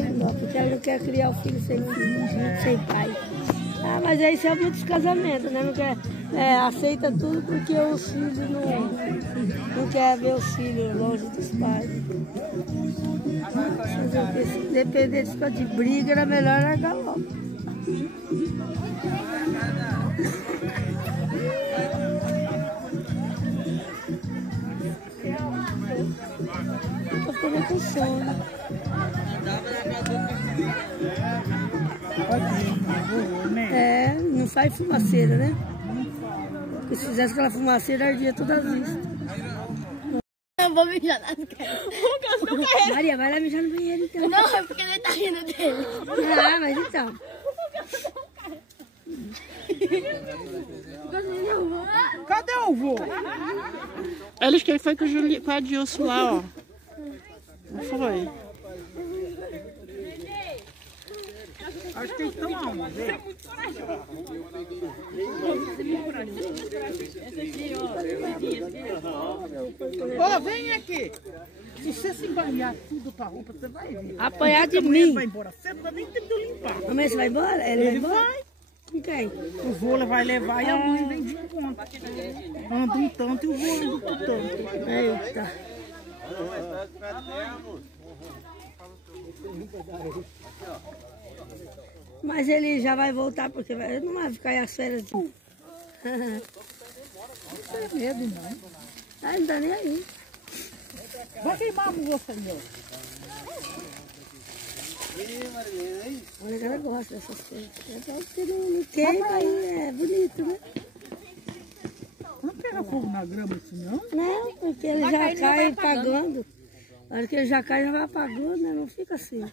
sem dó, porque ela não quer criar o filho sem pai. Ah, mas aí isso é muitos casamentos, né? Não quer, aceita tudo porque os filhos não quer ver os filhos longe dos pais. Se depender de briga, era melhor largar logo. Tô ficando com sono. Não faz fumaceira, né? Porque se fizesse aquela fumaceira, ardia todas as vistas. Eu vou mijar nas caras. Maria, vai lá mijar no banheiro então. Não, é porque ele tá rindo dele. Ah, mas então. Cadê o vô? Eles quem foi com o Adilson lá, ó. Não foi? Acho que eles estão lá, mano. Ó, vem aqui. Se você se banhar tudo pra roupa, você vai ver. Apanhar de mim. Vai embora. Você não dá nem tempo de eu limpar. Amanhã você vai embora? Ele vai. Com quem? O vô vai levar e a mãe vem de encontro. Anda um tanto e o vô anda um tanto. Eita. Mas ele já vai voltar porque ele não vai ficar aí as férias. Não tem medo, não. Ah, não tá nem aí. Vai queimar a moça aí, ó. Olha que ela gosta dessas coisas. Porque não queima aí, é bonito, né? Não pega fogo na grama isso não? Não, porque ele já cai apagando. A hora que ele já cai, já vai apagando, né? Não fica assim.